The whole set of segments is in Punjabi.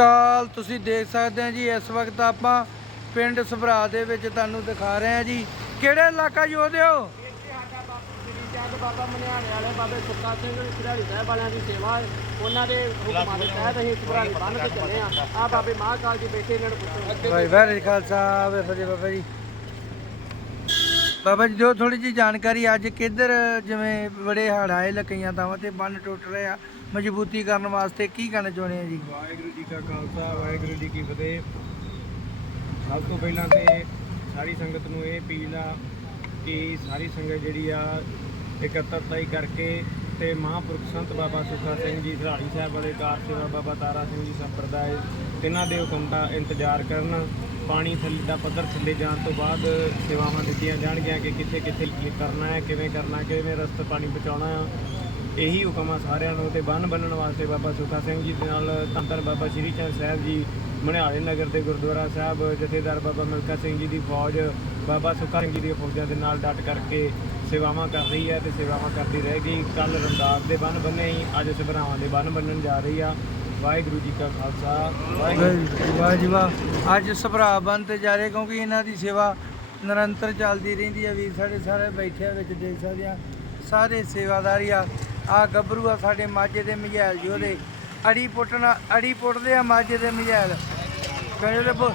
ਅਕਾਲ ਤੁਸੀਂ ਦੇਖ ਸਕਦੇ ਆ ਜੀ, ਇਸ ਵਕਤ ਆਪਾਂ ਪਿੰਡ ਸਭਰਾ ਦੇ ਵਿੱਚ ਤੁਹਾਨੂੰ ਦਿਖਾ ਰਹੇ ਆ ਜੀ। ਕਿਹੜੇ ਇਲਾਕਾ ਯੋਧਿਓ ਬਾਬਾ ਮਨਿਆਣੇ ਵਾਲੇ ਬਾਬੇ ਸੁੱਖਾ ਸਿੰਘ ਖਿਡਾਰੀ ਸਾਹਿਬ ਵਾਲਿਆਂ ਦੀ ਸੇਵਾ ਹੈ? ਉਹਨਾਂ ਦੇ ਹੁਕਮਾਂ ਦੇ ਤਹਿਤ ਅਸੀਂ ਸੁਭਰਾਲੀ ਬੰਨ ਕੇ ਚੱਲੇ ਆ ਆ ਬਾਬੇ ਮਹਾਕਾਲ ਜੀ ਬੈਠੇ ਇਹਨਾਂ ਨੂੰ ਪੁੱਛੋ ਭਾਈ ਵਾਹਿਗੁਰੂ ਖਾਲਸਾ ਵੇ ਫਤਿਹ। ਬਾਬਾ ਜੀ ਬਾਬਾ ਜੀ ਜੋ ਥੋੜੀ ਜੀ ਜਾਣਕਾਰੀ, ਅੱਜ ਕਿੱਧਰ ਜਿਵੇਂ ਬੜੇ ਹੜ੍ਹ ਆਏ, ਲਕਈਆਂ ਥਾਵਾਂ ਤੇ ਬੰਨ ਟੁੱਟ ਰਹੇ ਆ ਮਜ਼ਬੂਤੀ ਕਰਨ ਵਾਸਤੇ ਕੀ ਕਹਿਣਾ ਚਾਹੁੰਦੇ ਆ ਜੀ? ਵਾਹਿਗੁਰੂ ਜੀ ਕਾ ਖਾਲਸਾ, ਵਾਹਿਗੁਰੂ ਜੀ ਕੀ ਫਤਿਹ। ਸਭ ਤੋਂ ਪਹਿਲਾਂ ਤੇ ਸਾਰੀ ਸੰਗਤ ਨੂੰ ਇਹ ਅਪੀਲ ਆ ਕਿ ਸਾਰੀ ਸੰਗਤ ਜਿਹੜੀ ਆ ਇਕੱਤਰਤਾ ਹੀ ਕਰਕੇ ਤੇ ਮਹਾਂਪੁਰਖ ਸੰਤ ਬਾਬਾ ਸੁਖਾ ਸਿੰਘ ਜੀ ਧਰਾੜੀ ਸਾਹਿਬ ਵਾਲੇ, ਕਾਰ ਸੇਵਾ ਬਾਬਾ ਤਾਰਾ ਸਿੰਘ ਜੀ ਸੰਪਰਦਾਇ ਇਹਨਾਂ ਦੇ ਹੁਕਮ ਦਾ ਇੰਤਜ਼ਾਰ ਕਰਨ। ਪਾਣੀ ਥੱਲੇ ਦਾ ਪੱਧਰ ਥੱਲੇ ਜਾਣ ਤੋਂ ਬਾਅਦ ਸੇਵਾਵਾਂ ਦਿੱਤੀਆਂ ਜਾਣਗੀਆਂ ਕਿ ਕਿੱਥੇ ਕਿੱਥੇ ਕੀ ਕਰਨਾ ਹੈ, ਕਿਵੇਂ ਕਰਨਾ ਕਿਵੇਂ ਰਸਤੇ ਪਾਣੀ ਬਚਾਉਣਾ ਆ ਇਹੀ ਹੁਕਮ ਆ ਸਾਰਿਆਂ ਨੂੰ ਤੇ ਬੰਨ ਬੰਨਣ ਵਾਸਤੇ ਬਾਬਾ ਸੁੱਖਾ ਸਿੰਘ ਜੀ ਦੇ ਨਾਲ ਧੰਨ ਧੰਨ ਬਾਬਾ ਸ਼੍ਰੀ ਚੰਦ ਸਾਹਿਬ ਜੀ ਮਨਿਆਲੇ ਨਗਰ ਦੇ ਗੁਰਦੁਆਰਾ ਸਾਹਿਬ, ਜਥੇਦਾਰ ਬਾਬਾ ਮਿਲਕਾ ਸਿੰਘ ਜੀ ਦੀ ਫੌਜ, ਬਾਬਾ ਸੁੱਖਾ ਸਿੰਘ ਜੀ ਦੀਆਂ ਫੌਜਾਂ ਦੇ ਨਾਲ ਡਟ ਕਰਕੇ ਸੇਵਾਵਾਂ ਕਰ ਰਹੀ ਹੈ ਤੇ ਸੇਵਾਵਾਂ ਕਰਦੀ ਰਹੇਗੀ। ਕੱਲ ਰਮਦਾਸ ਦੇ ਬੰਨ ਬੰਨੇ ਹੀ, ਅੱਜ ਸਭਰਾਵਾਂ ਦੇ ਬੰਨ ਬੰਨਣ ਜਾ ਰਹੀ ਆ। ਵਾਹਿਗੁਰੂ ਜੀ ਕਾ ਖਾਲਸਾ, ਵਾਹਿਗੁਰੂ ਵਾਹ ਜੀ ਵਾਹ। ਅੱਜ ਸਭਰਾ ਬੰਨ ਤੇ ਜਾ ਰਹੇ ਕਿਉਂਕਿ ਇਹਨਾਂ ਦੀ ਸੇਵਾ ਨਿਰੰਤਰ ਚੱਲਦੀ ਰਹਿੰਦੀ ਹੈ ਵੀਰ ਸਾਡੇ ਸਾਰੇ ਬੈਠੇ ਵਿੱਚ ਦੇਖ ਸਕਦੇ ਆ। ਸਾਰੇ ਸੇਵਾਦਾਰੀ ਆ। ਆ ਗੱਭਰੂ ਆ ਸਾਡੇ ਮਾਝੇ ਦੇ ਮਝੈਲ ਜੀ ਉਹਦੇ। ਅੜੀ ਪੁੱਟਣਾ ਅੜੀ ਪੁੱਟਦੇ ਆ ਮਾਝੇ ਦੇ ਮਝੈਲ ਕਹਿੰਦੇ ਤੇ ਬ-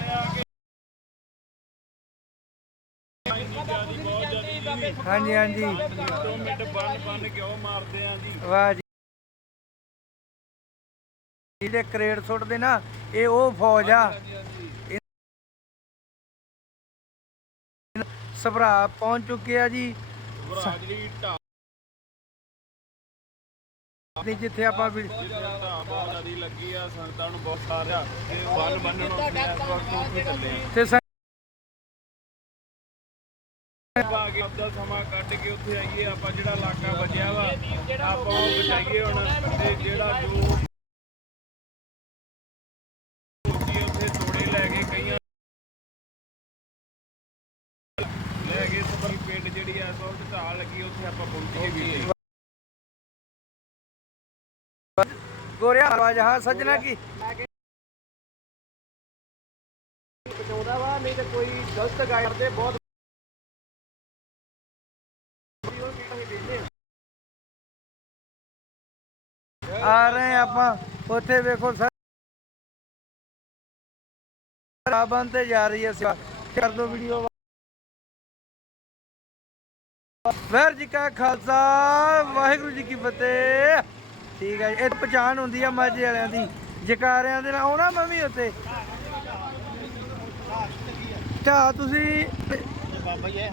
ਹਾਂਜੀ ਹਾਂਜੀ। ਮਿੰਟ ਬੰਨ ਬੰਨ ਕਿਉਂ ਮਾਰਦੇ ਆ ਜੀ ਵਾਹ ਜੀ। ਜਿਹੜੇ ਕਰੇਡ ਸੁੱਟਦੇ ਨਾ, ਇਹ ਉਹ ਫੌਜ ਆ। ਸਭਰਾ ਪਹੁੰਚ ਚੁੱਕੇ ਆ ਜੀ। ਬਰਾਜਲੀ ਢਾ ਤੇ ਜਿੱਥੇ ਆਪਾਂ ਵੀ ਬਹੁਤ ਜ਼ਿਆਦੀ ਲੱਗੀ ਆ ਸੰਗਤਾਂ ਨੂੰ ਬਹੁਤ ਸਾਰਾ ਤੇ ਬੰਨ ਬੰਨਣ ਨੂੰ ਅਸੀਂ ਇਸ ਵਕਤ ਉੱਥੇ ਚੱਲੇ ਆ। ਤੇ ਸ- ਪਾ ਕੇ ਆਪਦਾ ਸਮਾਂ ਕੱਢ ਕੇ ਉੱਥੇ ਆਈਏ ਆਪਾਂ ਜਿਹੜਾ ਇਲਾਕਾ ਬਚਿਆ ਵਾ ਆਪਾਂ ਉਹ ਬਚਾਈਏ ਹੁਣ ਤੇ ਜਿਹੜਾ ਜੋ ਲੋਕੀ ਉੱਥੇ ਤੋੜੇ ਲੈ ਕੇ ਕਈਆਂ ਲੈ ਕੇ ਸਬਰ ਪਿੰਡ ਜਿਹੜੀ ਆ ਸੋਲ ਢਾਲ ਲੱਗੀ ਉੱਥੇ ਆਪਾਂ ਪਹੁੰਚੀਏ ਵੀ ਗੋਰਿਆ ਆਵਾਜ਼ ਹਾਂ ਸੱਜਣਾ ਕੀ? ਬਚਾਉਂਦਾ ਵਾ ਨਹੀਂ ਤੇ ਕੋਈ ਗਲਤ ਗਾਇਡ ਕਰਦੇ ਬਹੁਤ ਆ ਰਹੇ ਆਪਾਂ ਉੱਥੇ ਵੇਖੋ ਸਭਰਾ ਬੰਨ ਤੇ ਜਾ ਰਹੀ ਹੈ ਸੇਵਾ। ਕਰ ਦੋ ਵੀਡੀਓ। ਵਾਹਿਗੁਰੂ ਜੀ ਕਾ ਖਾਲਸਾ ਵਾਹਿਗੁਰੂ ਜੀ ਕੀ ਫਤਿਹ। ਠੀਕ ਹੈ ਜੀ, ਇਹ ਪਛਾਣ ਹੁੰਦੀ ਆ ਮਾਝੇ ਵਾਲਿਆਂ ਦੀ, ਜਕਾਰਿਆਂ ਦੇ ਨਾਲ, ਆਉਣਾ ਮੈਂ ਵੀ ਉੱਥੇ। ਤਾਂ ਤੁਸੀਂ ਬਾਬਾ ਜੀ